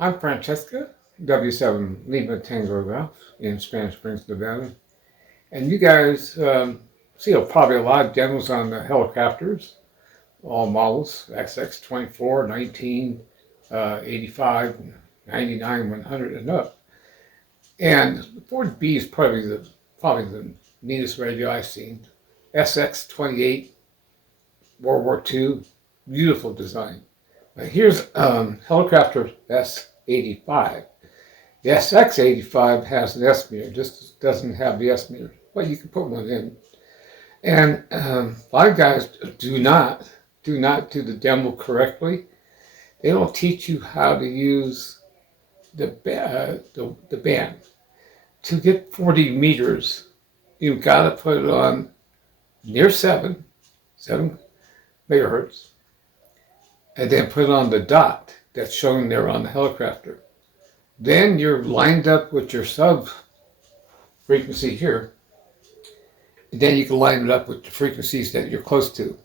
I'm Francesca, W7 Lima Tango Golf in Spanish Springs, Nevada. And you guys see probably a lot of demos on the Hallicrafters, all models, XX24, 19, 85, 99, 100, and up. And the 40B is probably the neatest radio I've seen. SX28, World War II, beautiful design. Now here's Hallicrafter S85. The SX85 has an S meter, just doesn't have the S meter, but you can put one in. And a lot of guys do not do the demo correctly. They don't teach you how to use the band. To get 40 meters, you've got to put it on near 7 megahertz, and then put it on the dot that's showing there on the Hallicrafter. Then you're lined up with your sub frequency here. And then you can line it up with the frequencies that you're close to,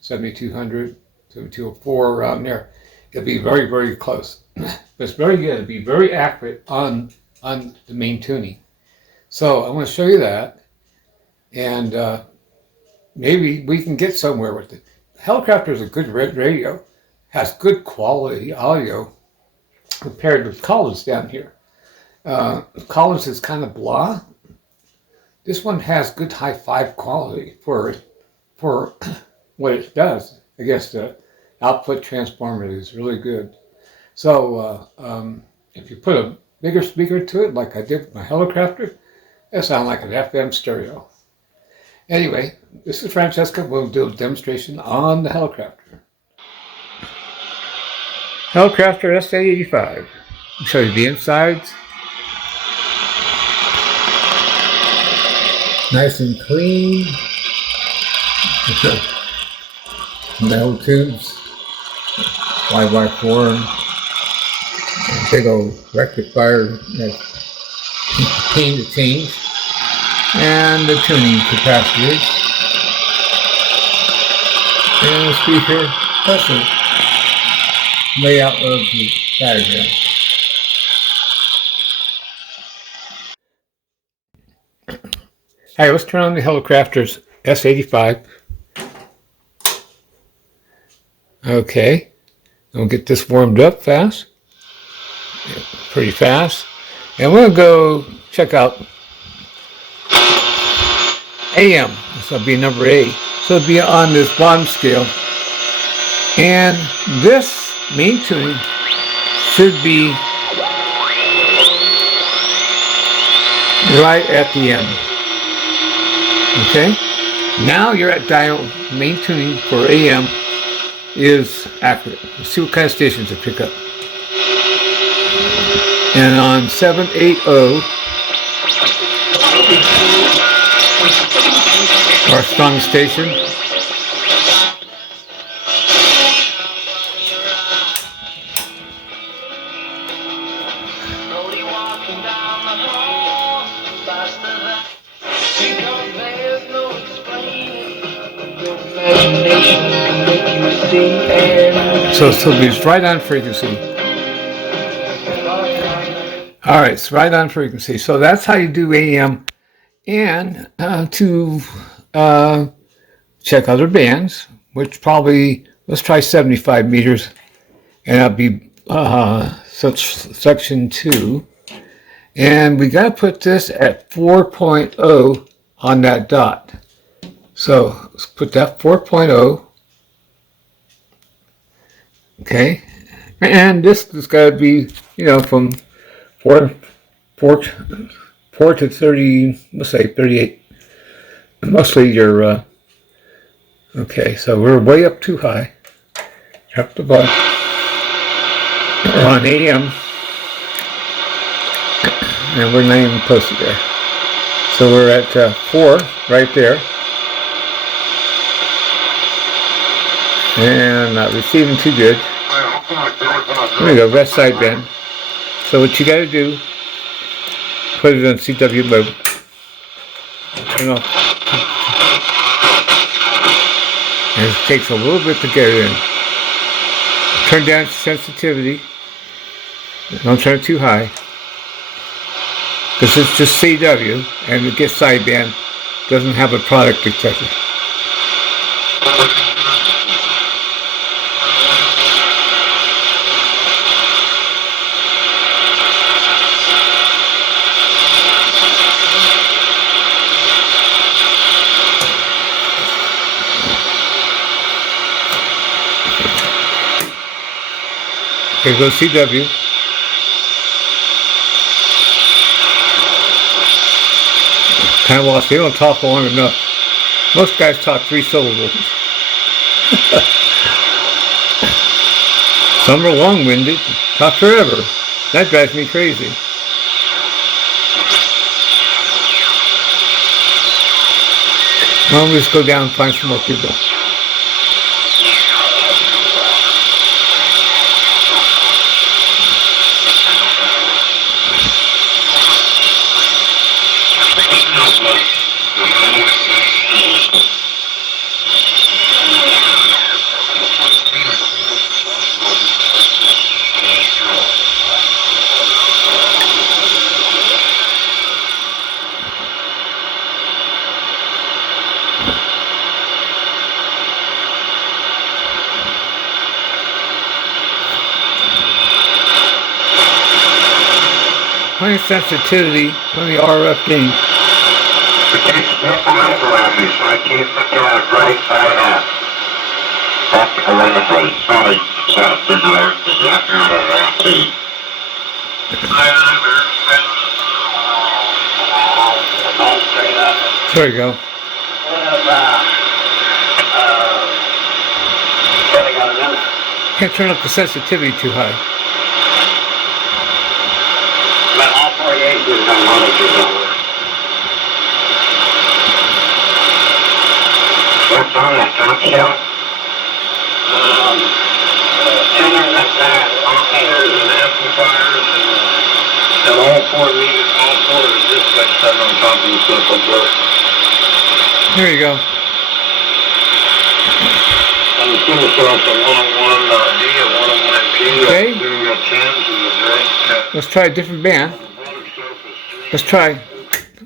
7200, 7204, around there. It'll be very, very close. But it's very good. It'll be very accurate on the main tuning. So I want to show you that, and maybe we can get somewhere with it. Hallicrafter is a good radio, has good quality audio compared with Collins down here. Collins is kind of blah. This one has good high-five quality for what it does. I guess the output transformer is really good. So if you put a bigger speaker to it, like I did with my Hallicrafter, it sounds like an FM stereo. Anyway, this is Francesca. We'll do a demonstration on the Hallicrafter. Hallicrafter S85. I'll show you the insides. Nice and clean. Metal tubes, 5x4, big old rectifier that's pain to change, and the tuning capacitors, and the speaker, plus the layout of the diagram. Alright, let's turn on the Hallicrafter's S85. Okay, we'll get this warmed up fast, pretty fast, and we'll go check out AM. This will be number 8, so it'll be on this bottom scale, and this main tuning should be right at the end. Okay, now you're at dial. Main tuning for AM is accurate. Let's see what kind of stations it pick up. And on 780, our strong station, so it's right on frequency. All right, it's right on frequency. So that's how you do AM. And to check other bands, which probably, let's try 75 meters, and that'll be section 2. And we got to put this at 4.0 on that dot. So let's put that 4.0. Okay, and this has got to be, from 4 to 30, let's say 38. Mostly your, okay, so we're way up too high. Drop the button. We're on AM, and we're not even close to there. So we're at 4 right there. And not receiving too good. There we go, left side bend. So what you got to do, put it on CW mode. Turn off. And it takes a little bit to get it in. Turn down sensitivity. Don't turn it too high. Because it's just CW and it gets sideband. Doesn't have a product detector. Okay, go CW. Kind of lost. They don't talk long enough. Most guys talk 3 syllables. Some are long-winded. Talk forever. That drives me crazy. Why don't we just go down and find some more people? Plenty of sensitivity, plenty of RF gain. I can't figure out right side out. That's horribly funny. Trying to figure out the background of that key. There you go. Can't turn up the sensitivity too high. What's on that top shelf? Amplifiers and all 4 meters, all 4 of the display set on top of the circle board. There you go. On the single source, a 101D, a 101P, Okay. a 010s, and the direct. Let's try a different band. Let's try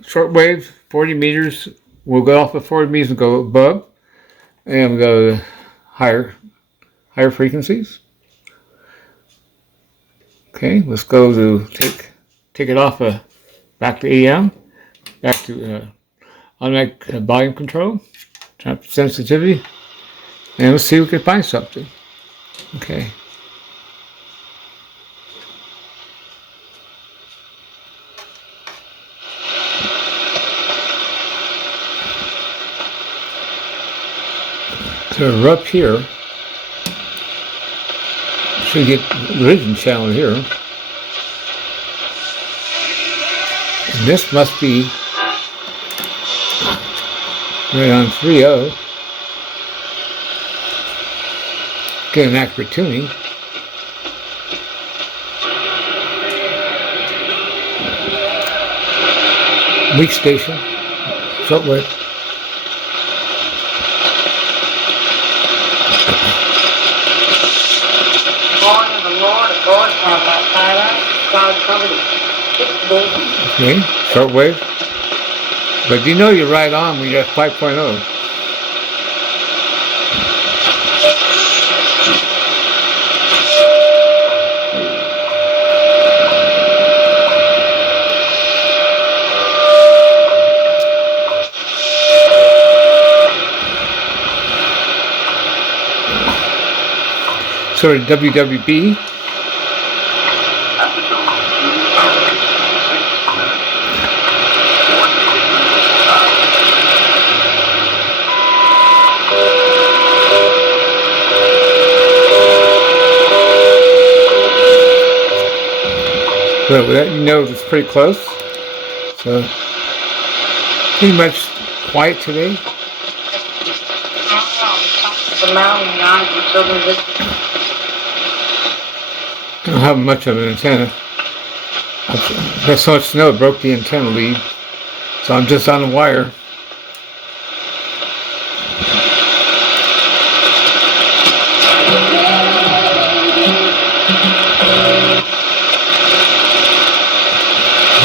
shortwave, 40 meters. We'll go off of 40 meters and go above. And we'll go to higher frequencies. Okay, let's go to take it off back to AM, back to automatic volume control, turn up sensitivity, and let's see if we can find something. Okay. So we're up here. Should get the region channel here. And this must be right on 3.0. Get an accurate tuning. Weak station, shortwave. Okay, shortwave. But you know you're right on when you're at 5.0. So WWB. But with that, you know it's pretty close. So, pretty much quiet today. Don't have much of an antenna. There's so much snow it broke the antenna lead. So I'm just on the wire.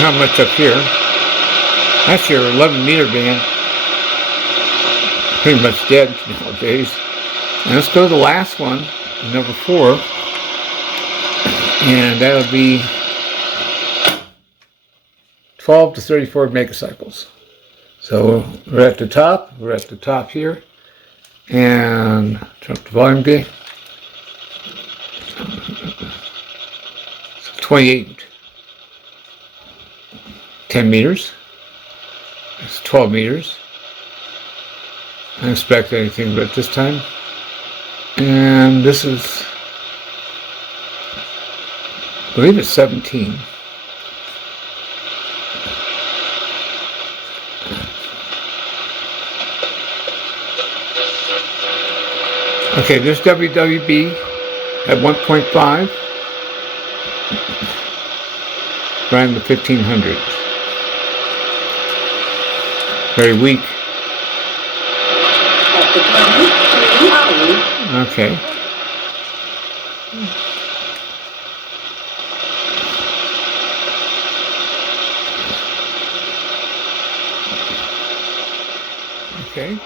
how much up here. That's your 11-meter band. Pretty much dead nowadays. And let's go to the last one, number 4. And that'll be 12 to 34 megacycles. So we're at the top. We're at the top here. And turn up the volume gain. 28, 10 meters. That's 12 meters. I don't expect anything but this time. And this is, I believe it's 17. Okay, there's WWB at 1.5. Around the 1500. Very weak. Okay. Okay.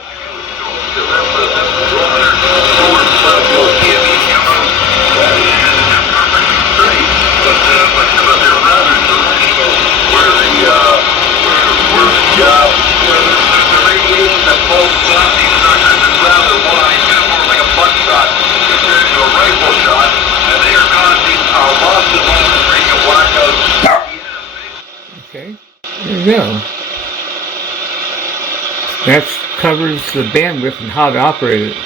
Okay, there you go. That covers the bandwidth and how to operate it.